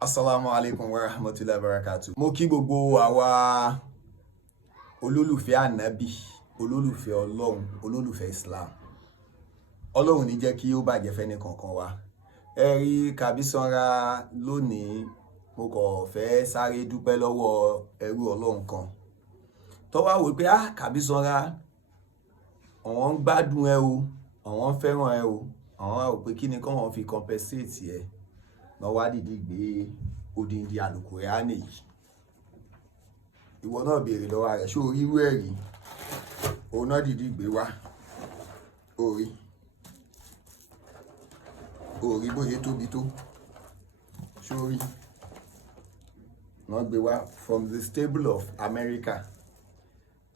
Assalamu alaikum wa rahmatullahi wa barakatuh. Mo kí gbogbo àwa olólùfẹ́ ànábì, olólùfẹ́ Ọlọ́run, olólùfẹ́ Islam. Ọlọ́run ní jẹ́ kí ó bàjẹ́ fẹ́ni kankan wa. Ẹ rí Kàbísọ́lá lónìí, mo kàn fẹ́ sáré dúpẹ́ lọ́wọ́ ẹrú Ọlọ́run kan. Tó wá wò pé Kàbísọ́lá, àwọn ń gbádùn ẹ o, àwọn ń fẹ́ràn ẹ o, àwọn wá wò pé kí ni kí wọ́n fi compensate ẹ. Wọ́n wá dìde gbé odindi Al-Qur'ani yìí. Ìwọ náà béèrè lọ́wọ́ rẹ̀, ṣó orí irú ẹ̀rí? Òun náà dìde gbé wá. Orí bóyá tóbi tó. Sórí. Wọ́n gbé wá from the stable of America.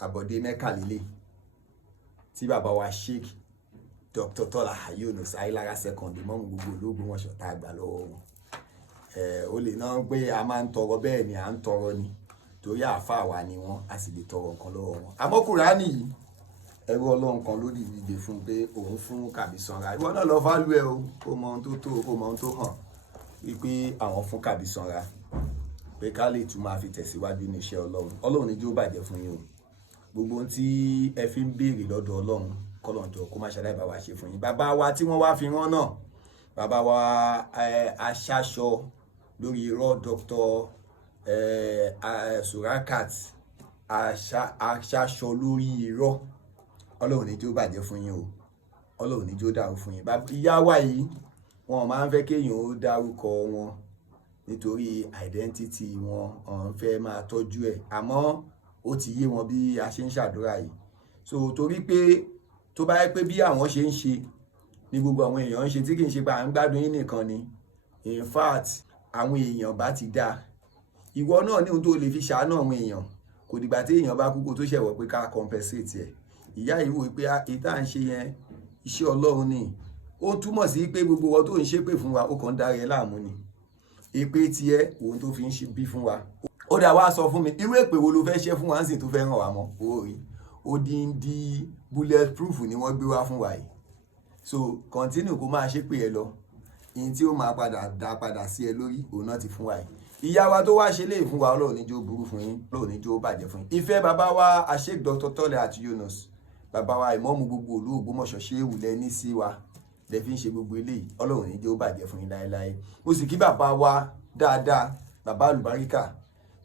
Àbọ̀dé Mẹ́kà lílé. Tí bàbá wa Sheikh Dr. Tola Yunus Ayélára secondary mọ́ gbogbo ológun wọn ṣọ̀tá àgbà lọ́wọ́ wọn. Ó lè náà pé a máa ń tọrọ bẹ́ẹ̀ ni à ń tọrọ ni torí àáfàá wa ni wọ́n a sì lè tọrọ nǹkan lọ́wọ́ wọn. Àmọ́ Kùránì yìí ẹrú Ọlọ́run kan ló dìde fún pé òun fún Kàbísọ́lá. Ìwọ náà lọ fálú ẹ o, kó mọ ohun tó tó, kó mọ ohun tó hàn wípé àwọn fún Kàbísọ́lá pé ká lè tún máa fi tẹ̀síwájú ní iṣẹ́ Ọlọ́run. Ọlọ́run ní jó bàjẹ́ fún yín o. Gbogbo ohun tí ẹ fi ń béèrè lọ́dọ̀ Ọlọ́run kọ́lọ́njọ́ kó má ṣàlàyé bá wa ṣe fún yín. Bàbá wa tí wọ́n wá fi rán náà, bàbá wa aṣáṣọ lórí irọ́ Dr. Surakat aṣáṣọ lórí irọ́. Ọlọ́run ní jó bàjẹ́ fún yín o. Ọlọ́run ní jó dàrú fún yín. Ìyá wa yìí wọn máa ń fẹ́ kéèyàn ó dárúkọ wọn nítorí identity wọn, ọ̀n fẹ́ máa tọ́jú ẹ̀. Àmọ́ ó ti yé wọn bí a ṣe ń ṣàdúrà yìí. So torí pé tó bá yẹ pé bí àwọn ṣe ń ṣe ní gbogbo àwọn èèyàn ń ṣe tí kì í ṣe pé à ń gbádùn yín nìkan ni, in fact àwọn èèyàn bá ti dá. Ìwọ náà ní ohun tó lè fi ṣàánú àwọn èèyàn, kò dìgbà tí èèyàn bá kú kó tó ṣẹ̀wọ̀ pé ká compensate ẹ̀. Ìyá yìí wò pé ìta ń ṣe yẹn iṣẹ́ Ọlọ́run ni. Ó túmọ̀ sí pé gbogbo wọn tó ń ṣépè fún wa ó kàn ń dára ẹ láàmú ni. Èpè tiẹ̀ ohun tó fi ń ṣe bí fún wa. Ó dá wá sọ fún mi, irú èpè wo ló fẹ́ ṣe fún wa ń sìn tó fẹ́ ràn wá mọ́? Orí odindi bulletproof ni wọ́n gbé wá fún wa yìí. So continue kó máa ṣépè ẹ lọ. In tí ó máa dá padà sí ẹ lórí òun náà ti fún wa yìí. Ìyá wa tó wá ṣe lè fún wa, Ọlọ́run ní jó burú fún yín, Ọlọ́run ní jó bàjẹ́ fún yín. Ìfẹ́ bàbá wa Sheikh Dr. Tola Yunus, bàbá wa ìmáàmù gbogbo ìlú Ògbómọ̀ṣọ́ ṣéwù lẹ́ni sí wa lẹ fi ń ṣe gbogbo eléyìí. Ọlọ́run ní jó bàjẹ́ fún yín láéláé. Mo sì kí bàbá wa dáadáa, bàbá àlùbáríkà,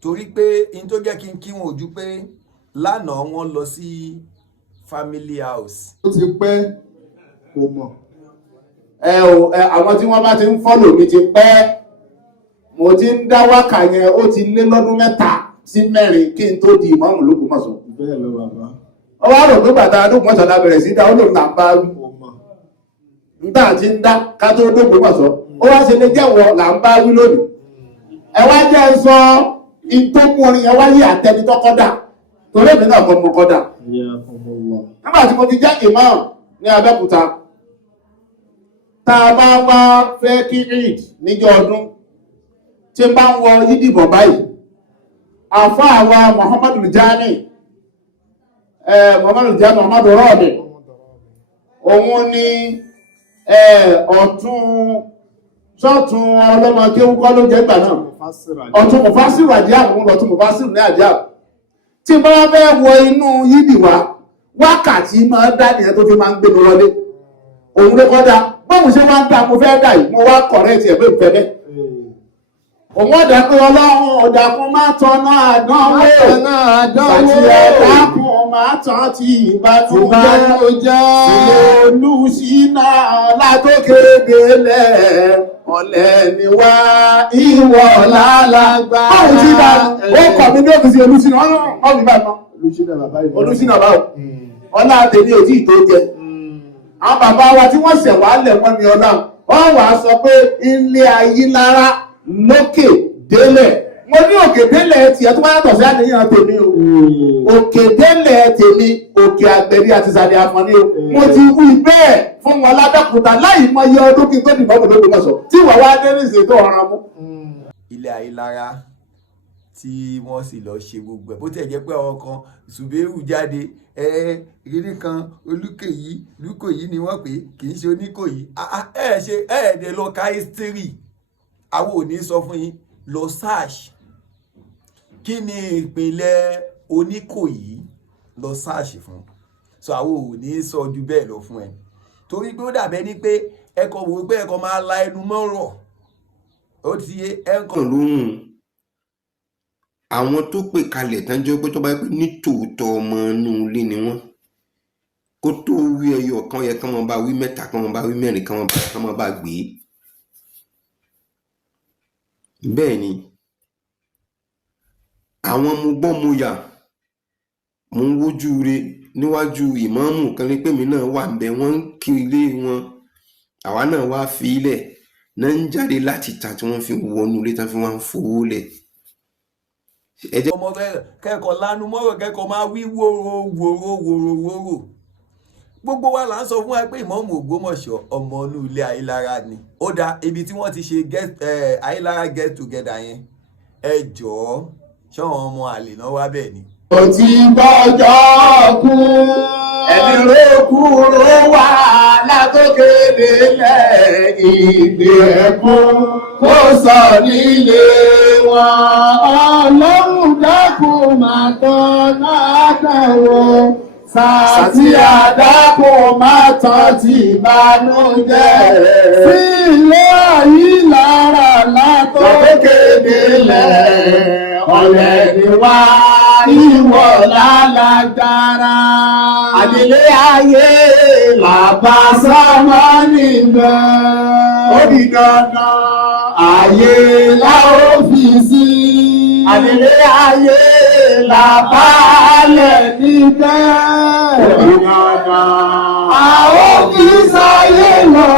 torí pé in tó jẹ́ kí n kí wọn ojú pé lánàá wọ́n lọ sí family house. Ó ti pẹ́ kò mọ̀. Àwọn tí wọ́n bá ti ń fọ́lò mi ti pẹ́. Mo ti ń dá wákà yẹn ó ti lé lọ́dún 3 sí 4 kí n tó di ìmáàmù l'Ógbómọ̀ṣọ́. Bẹ́ẹ̀ lọ bàbá. Ó wá rò pé bàtà l'Ógbómọ̀ṣọ́ la bẹ̀rẹ̀ sí dá ó lòun là ń bá wí. Nígbà tí ń dá ká tó l'Ógbómọ̀ṣọ́. Ó wá ṣe lè jẹ́wọ́ là ń bá wí lónìí. Ẹ wá jẹ́ sọ ìtọ́kùn orin yẹn wáyé àtẹni tọ́kọ́dà. Torí èmi náà kọ́ mọ́ kọ́dà. Nígbà tí mo fi jẹ́ ìmáàmù ní Abẹ́òkúta, tá a bá wá fẹ́ kí Eid níjọ́ ọdún, tí bá ń wọ yídìbọ̀ báyìí, àfáà wa Muhammadu Jami, Muhammadu Rọ́ọ̀dẹ̀, òun ni ọ̀tún ọlọ́mọ kí ó kọ́ ló jẹ́ ìgbà náà. Ọ̀tún Mufasiru Àdíàbù, ọ̀tún Mufasiru ní Àdíàbù. Tí bá wá fẹ́ wọ inú yídì wa, wákàtí máa dá nìyẹn tó fi máa ń gbé mi wọlé. Òun ló kọ́ dá. Bọ́ọ̀mù ṣe wá ń dá mo fẹ́ dá yìí, mo wá kọ̀rẹ́ẹ̀tì ẹ̀ pé ìfẹ́ bẹ́ẹ̀. Òun ọ̀dà pé Ọlọ́run ọ̀dà kún máa tọ́nà àdánwò. Àti ẹ̀dá kún máa tán ti ìbànújẹ́. Olùsínà látòkèdè lẹ̀. Ọ̀lẹ ni wá ìwọ lálàgbà. Báwo ti bá ó kọ̀ mí ní òfìsí Olùsínà? Ọ̀rùn ìbá ìmọ̀. Olùsínà báwo? Ọlá tèmi ò tí ì tó jẹ. Àwọn bàbá wa tí wọ́n ṣẹ̀ wá lẹ̀ wọ́n ní ọlá. Wọ́n wá sọ pé ilé ayé lára lókè délẹ̀. Mo ní òkè délẹ̀ tiẹ̀ tó bá yàtọ̀ sí àníyàn tèmi o. Òkè délẹ̀ tèmi, òkè àgbẹ̀rí àti ìsàlẹ̀ àfọ̀ní o. Mo ti wí bẹ́ẹ̀ fún wọn l'Ábẹ́òkúta láì mọ iye ọdún kí n tó dìbò l'Ógbómọ̀ṣọ́ tí ìwà wa dé ní ìṣètò ọ̀ràn mú. Ilé ayé lára tí wọ́n sì lọ ṣe gbogbo ẹ̀ bó tẹ̀ jẹ́ pé àwọn kan Zubairu jáde ìrírí kan Olúkòyí Lúkòyí ni wọ́n pè kì í ṣe Oníkòyí ẹ̀ẹ́dẹ̀ lọ ka history àwọn ò ní sọ fún yín lọ search kí ni ìpínlẹ̀ Oníkòyí lọ search fún. So àwọn ò ní sọ ju bẹ́ẹ̀ lọ fún ẹ torí pé ó dàbẹ́ ní pé ẹkọ wò pé ẹkọ máa la ẹnu mọ́rọ̀ ó ti yé ẹkọ. lóhùn àwọn tó pè kalẹ̀ tán jẹ́ pé tó bá pé ní tòótọ́ ọmọ inú ilé ni wọ́n kó tó wí ẹyọ kan yẹ kán máa bá wí mẹ́ta kán máa bá wí mẹ́rin kán máa bá gbé. bẹ́ẹ̀ ni àwọn mo gbọ́ mo yà mo ń wojú re níwájú ìmáàmù kan ní pèmí náà wà ńbẹ̀ wọ́n ń kí ilé wọn àwa náà wá fi ilẹ̀ náà ń jáde láti ta tí wọ́n fi wọnú ilé tán fi wá ń fowó lẹ̀. ọmọ kẹ́kọ̀ọ́ lanu mọ́rọ̀ kẹ́kọ̀ọ́ máa wí wòrò gbogbo wa là ń sọ fún wa pé ìmáàmù Ògbómọ̀ṣọ́ ọmọ inú ilé Ayélára ni. Ó dá ibi tí wọ́n ti ṣe Ayélára get together yẹn ẹ jọ̀ọ́ ṣọ́wọ́n ọmọ àlè náà wá bẹ́ẹ̀ ni. ó ti bọ́jọ́ kú ẹni ló kúrò wá látòkèdè lẹ̀ ìgbé ẹ̀kún kó sọ nílé wọn. Ọlọ́run dákun máa tán látàwọn sàtì àdákun máa tán ti ìbànújẹ́ sí ilé Ayélára látòkèdè lẹ̀ ọ̀lẹ́ ni wá ìwọ lálágbára. Àdílé ayé làbá sọ́mọ níbẹ̀. Ó di dandan ayé la ó fi sí. Àdílé ayé làbá lẹ̀ níbẹ̀. Ó di dandan a ó fi sáyé lọ.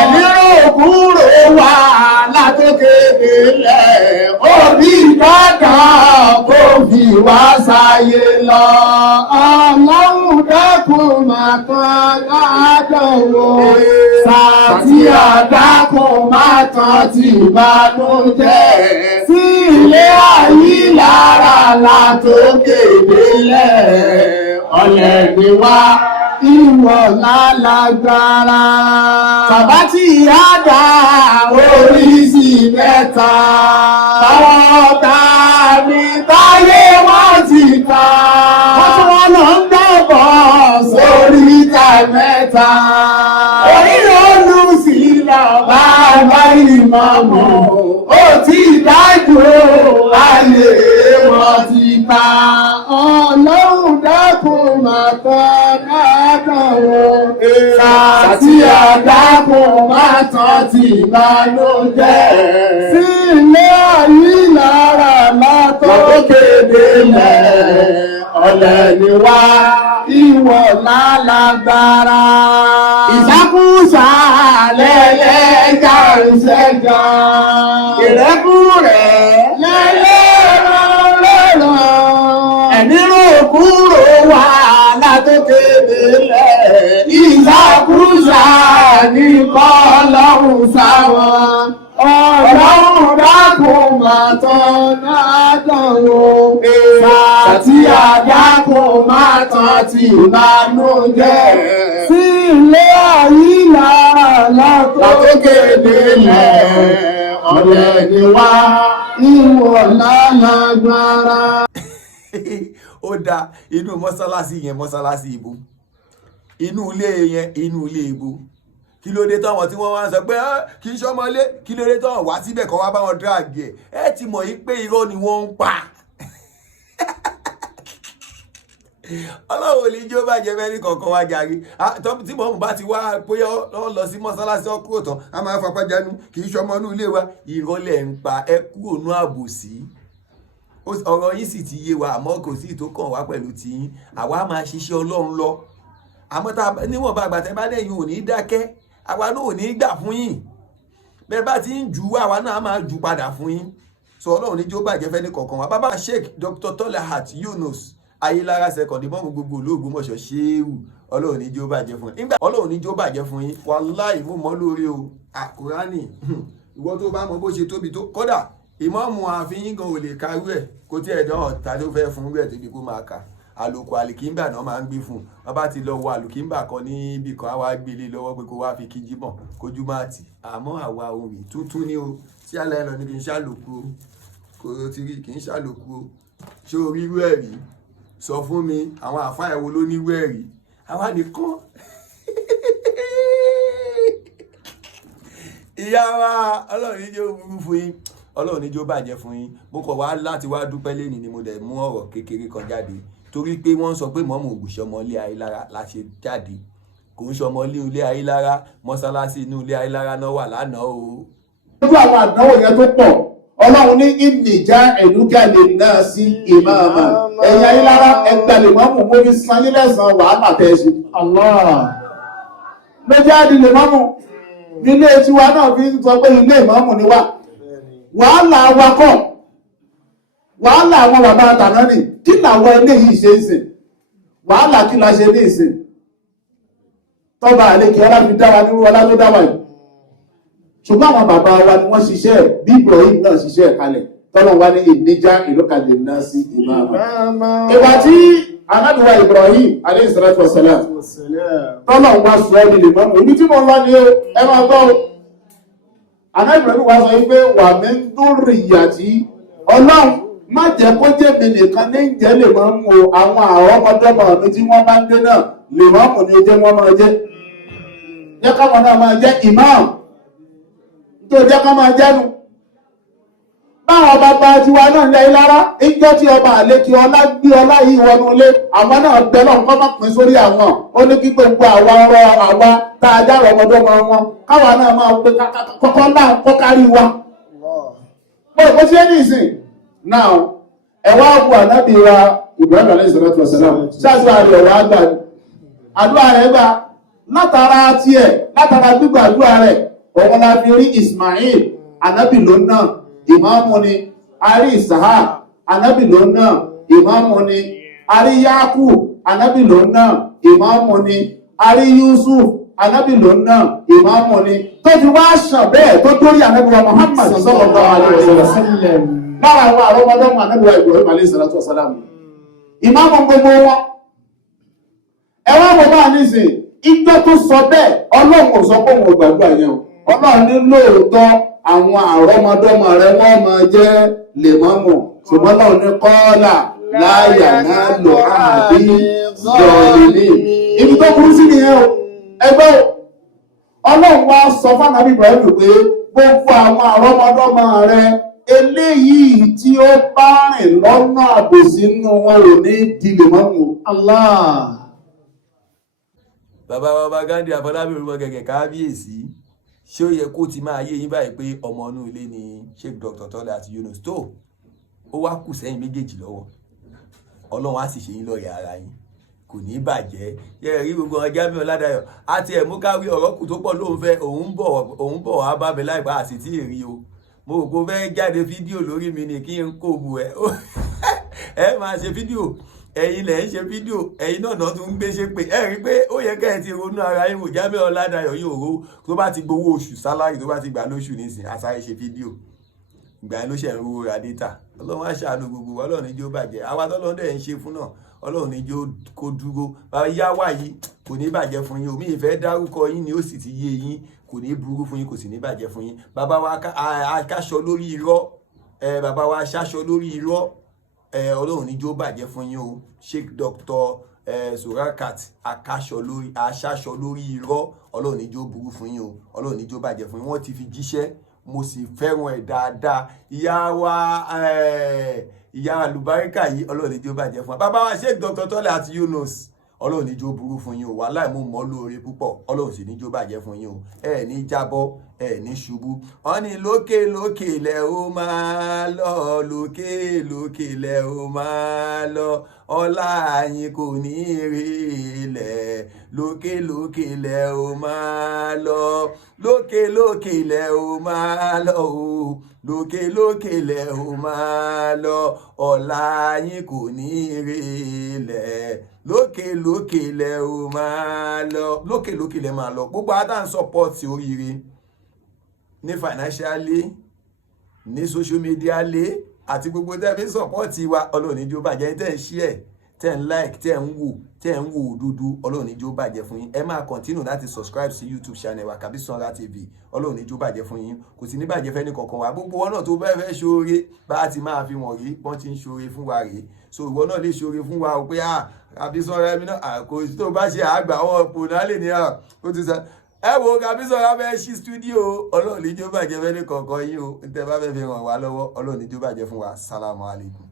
Ẹ̀mí òkúrò wà látòkèdè lẹ̀. Ó di dandan kó fi wá sáyé lọ. Ọlọ́run dákun máa tán ládánwò. Sàtì àdákun máa tán ti ìbànújẹ́. Sí ilé Ayélára látòkèdè lẹ̀. Ọ̀lẹ́ ni wá ìwọ lálágbára. Bàbá tí ìyá dá oríṣi mẹ́ta. Àwọn ọ̀tá mi táyé wọ́n ti ta. Wọ́n tún wọ́n lọ ń dẹ́bọ̀ sórí ìta mẹ́ta. Orí olùsílọ̀ bàbá ìmọ̀mù ó ti dájú ayé wọ́n ti ta. Ọlọ́run dákun máa tán látàwọn sàtì àdákun máa tán ti ìbànújẹ́ sí ilé Ayélára látòkèdè lẹ̀. Ọ̀lẹ́ ni wá ìwọ lálágbára. Ìsákúsà lẹ́lẹ́jà ìṣẹ́jà. Ìrẹ́kúrẹ́ lẹ́lẹ́rán lẹ́rán. Ẹ̀mí ló kúrò wá látòkèdè lẹ̀. Ìsákúsà ní kọ́lọ́hún sáwọn. Ọlọ́run dákun máa tán látàwọn sàtì àdákun máa tán ti ìbànújẹ́ sí ilé Ayélára látòkèdè lẹ̀. Ọ̀lẹ́ ni wá ìwọ lálágbára. Ó dá inú mọ́sálásí yẹn mọ́sálásí ibo inú ilé yẹn inú ilé ibo kí ló dé táwọn tí wọ́n wá ń sọ pé kì í ṣọmọlé kí ló dé táwọn wá síbẹ̀ kọ́ wá bá wọn dráàgì ẹ̀ ti mọ̀ yí pé irọ́ ni wọ́n ń pa. Ọlọ́run ò ní jí ó bàjẹ́ mẹ́rí kọ̀ọ̀kan wá jàre tí mọ̀ọ́mù bá ti wá bóyá wọ́n lọ sí mọ́sálásí ọkùnrin tán a máa fapá jánu kì í ṣọmọ inú ilé wa ìrọ̀lẹ́ ń pa ẹ kúrò nú àbòsí. Ọ̀rọ̀ yín sì ti yé wa àmọ́ kò sí ìtó kàn wá pẹ̀lú tiyín àwa máa ṣiṣẹ́ Ọlọ́run lọ àmọ́ níwọ̀nba àgbà tẹ́ bá dẹ̀yìn ò ní dákẹ́ àwa náà ò ní gbà fún yín bẹ́ẹ̀ bá ti ń jù àwa náà máa jù padà fún yín. So Ọlọ́run ní jí ó bàjẹ́ fẹ́ ní kọ̀ọ̀kan wa. Bàbá Sheikh Dr. Tolahat Yunus Ayélára second mọ́mù gbogbo Ògbómọ̀ṣọ́ ṣéwù Ọlọ́run ní jí ó bàjẹ́ fún yín. Ọlọ́run ní jí ó bàjẹ́ fún yín wàláì mú mọ́ lórí o àkùránì ìwọ tó bá mọ bó ṣe tóbi tó kódà ìmọ̀ọ́mù àfihàn gan ò lè karú ẹ̀ kó tí ẹ̀dán ọ̀tá tó fẹ́ fún rẹ̀ tóbi kó máa kà àlòkù àlìkíńbà náà máa ń gbé fún wọn bá ti lọ wọ àlùkíńbà kan níbì kan á wá gbélé lọ́wọ́ pé kó wá fi kíjí mọ̀ kójú máa tì àmọ́ àwa òrì tuntun ni o sí àlẹ́ lọ ní kí n ṣàlòkù o kò ti rí kì í ṣàlòkù o ṣé o rí irú ẹ̀rí sọ fún mi àwọn àfáà ẹ̀wò ló ní irú ẹ̀rí àwa nìkan ìyá wa ọlọ́run níjó burú fún yín ọlọ́run níjó bàjẹ́ fún yín mo kọ̀ wá láti wá dúpẹ́ lẹ́ni ni mo dẹ̀ mú ọ̀rọ̀ kékeré kan jáde torí pé wọ́n sọ pé mọ́mù ògùnṣọmọ ilé Ayélára la ṣe jáde kò ń ṣọmọ ilé Ayélára mọ́sálásí inú ilé Ayélára náà wà lánàá o. ojú àwọn àdánwò yẹn tó pọ̀ ọlọ́run ní ìnìjà ẹ̀lúgàlè náà sí ìmáàmà ẹ̀yìn Ayélára ẹgbẹ̀lẹ̀ mọ́mù mo fi san yín lẹ́sàn-án wàhálà tẹ̀sí. ló jáde lè mọ́mù nílé tiwa náà fi ń sọ pé ilé ìmáàmù ni wà wàhálà wakọ̀ wàhálà àwọn bàbá àtàná ni kí làwọn ilé yìí ṣe ń sìn wàhálà kí la ṣe ní ìsìn tọ́ba àlekè ọlá fi dára nírú ọlá tó dáwà yìí ṣùgbọ́n àwọn bàbá wa ni wọ́n ṣiṣẹ́ bí Ibrahim náà ṣiṣẹ́ kalẹ̀ tọ́lọ̀ wá ní ìníjà ìlúkàlẹ̀ náà sí ìmáàmà ìgbà tí anábìwá Ibrahim alayhi salatu wassalam tọ́lọ̀ wá sọ ẹ́ nílé mọ́mù ibi tí mo lọ ní ẹ máa gbọ́ anábìwá wá sọ wípé wà mí ń dúró ìyàtí ọlọ́run má jẹ́ kó jẹ́ mi nìkan ní ìjẹ́ lè máa ń wo àwọn àrọ́mọdọ́mọ mi tí wọ́n bá ń dé náà lè máa mú ní jẹ́ wọ́n máa jẹ́ jẹ́ káwọn náà máa jẹ́ imam tó jẹ́ ká máa jẹ́nu báwọn bàbá tiwa náà lẹ́ Ayélára ìjọ tí ọba àlékí ọlá gbé ọlá yìí wọnú ilé àwọn náà bẹ náà kọ́ máa pín sórí àwọn ó ní kí gbogbo àwa ọ̀rọ̀ àwa tá a já ọmọdọ́mọ wọn káwa náà máa pe kọ́kọ́ náà kọ́kárí wa bó ṣe ní ìsìn náà ẹ̀wá àbú ànábì wa Ibrahim alayhi salatu wassalam ṣáàtì àrẹ ọ̀rọ̀ àgbà àdúrà rẹ̀ gbà látara tiẹ̀ látara gbígbà àdúrà rẹ̀ ọ̀wọ́n la fi rí Ismail ànábì ló náà ìmáàmù ni a rí Ishaq ànábì ló náà ìmáàmù ni a rí Yakub ànábì ló náà ìmáàmù ni a rí Yusuf ànábì ló náà ìmáàmù ni tó fi wá ṣàn bẹ́ẹ̀ tó dórí ànábì wa Muhammad sallallahu alaihi wasallam lára àwọn àrọ́mọdọ́mọ ànábì wa Ibrahim alayhi salatu wassalam ìmáàmù gbogbo wọn ẹwà bọ̀ bá nísìn ìjọ tó sọ bẹ́ẹ̀ ọlọ́run ò sọ pé òun ò gbàdúrà yẹn o ọlọ́run ní lóòótọ́ àwọn àrọ́mọdọ́mọ rẹ wọ́n máa jẹ́ lèmọ́mù ṣùgbọ́n náà ní kọ́ọ́là láyà náà lọ àbí yọ̀ọ̀lì ibi tó burú sí nìyẹn o ẹgbẹ́ ọlọ́run wá sọ fún ànábì Ibrahim pé gbogbo àwọn àrọ́mọdọ́mọ rẹ eléyìí tí ó bá rìn lọ́nà àbòsí nínú wọn ò ní di lèmọ́mù. Allah. Bàbá Gandhi Afọlábí orúkọ gẹ́gẹ́ kábíyèsí ṣé ó yẹ kó ti máa yé yín báyìí pé ọmọ inú ilé ni Sheikh Dr. Tola àti Yunus tó ó wá kù sẹ́yìn méjèèjì lọ́wọ́ ọlọ́run á sì ṣe yín lọ́ọ̀yà ara yín kò ní bàjẹ́ yẹ rí gbogbo ọjà bí Ọládàyọ̀ àti ẹ̀mú káwí ọ̀rọ̀ kù tó pọ̀ lóun fẹ́ òun bọ̀ wá bá mi láìpẹ́ àti tí ì rí o mo rò pé ó fẹ́ jáde fídíò lórí mi ni kí n kò bu ẹ máa ṣe fídíò ẹ̀yin lẹ ń ṣe fídíò ẹ̀yin náà tún ń gbé ṣe pé ẹ rí pé ó yẹ kẹ́ ẹ ti ronú ara yín wò Jamiu Ọládàyọ̀ yóò ro tó bá ti gbowó oṣù sálárì tó bá ti gbà lóṣù nísìn àsáré ṣe fídíò ìgbà yẹn ló ṣe ń rówó ra dátà Ọlọ́run á ṣàánú gbogbo wa Ọlọ́run níjó bàjẹ́ àwa tọ́lọ́run dẹ̀ ń ṣe fún náà Ọlọ́run níjó kó dúró yá wà yìí kò ní bàjẹ́ fún yín omi ìfẹ́ dárúkọ yín ni ó sì ti yé yín kò ní burú fún yín kò sì ní bàjẹ́ fún yín bàbá wa akáṣọ lórí irọ́ bàbá wa aṣáṣọ lórí irọ́ Ọlọ́run níjó bàjẹ́ fún yín o Sheikh Dr. Surakat aṣáṣọ lórí irọ́ Ọlọ́run níjó burú fún yín o Ọlọ́run níjó bàjẹ́ fún yín wọ́n ti fi jíṣẹ́ mo sì fẹ́ràn ẹ̀ dáadáa ìyá àlùbáríkà yìí Ọlọ́run níjó bàjẹ́ fún wa bàbá wa Sheikh Dr. Tola àti Yunus Ọlọ́run níjó burú fún yín o wàláhì mo mọ̀ lóore púpọ̀ Ọlọ́run sì níjó bàjẹ́ fún yín o ẹ ní jábọ́ ẹ ní ṣubú wọ́n ní lókè lókè lẹ ó máa lọ lókè lókè lẹ ó máa lọ ọlá yín kò ní rí ilẹ̀ lókè lókè lẹ ó máa lọ lókè lókè lẹ ó máa lọ o lókè lókè lẹ ó máa lọ ọlá yín kò ní rí ilẹ̀ lókè lókè lẹ ó máa lọ lókè lókè lẹ máa lọ gbogbo àtàn support oríire ní financially ní social media lé àti gbogbo tẹ́ fi support wa Ọlọ́run níjó bàjẹ́ tẹ́ ń share tẹ́ ń like tẹ́ ń wò òdodo ọlọ́run ní jó bàjẹ́ fún yín. Ẹ máa continue láti subscribe sí YouTube channel wa Kabisonla TV ọlọ́run ní jó bàjẹ́ fún yín. Kò sí ní bàjẹ́ fẹ́ ní kankan wa. Gbogbo wọn náà tó bẹ́ẹ̀ fẹ́ ṣoore bá a ti máa fi wọ̀n rí bọ́n ti ń ṣoore fún wa rèé. So ìwọ náà lè ṣoore fún wa o pé Kabisonla mi náà kò sí tó bá ṣe àgbà wọn pò náà lè ní ó ti sọ. Ẹ wo Kabisonla fẹ́ ṣí studio ọlọ́run ní jó bàjẹ́ fẹ́ ní kankan yín o. Tẹ́ bá fẹ́ fi ràn wá lọ́wọ́ ọlọ́run ní jó bàjẹ́ fún wa. Salamu alaikum.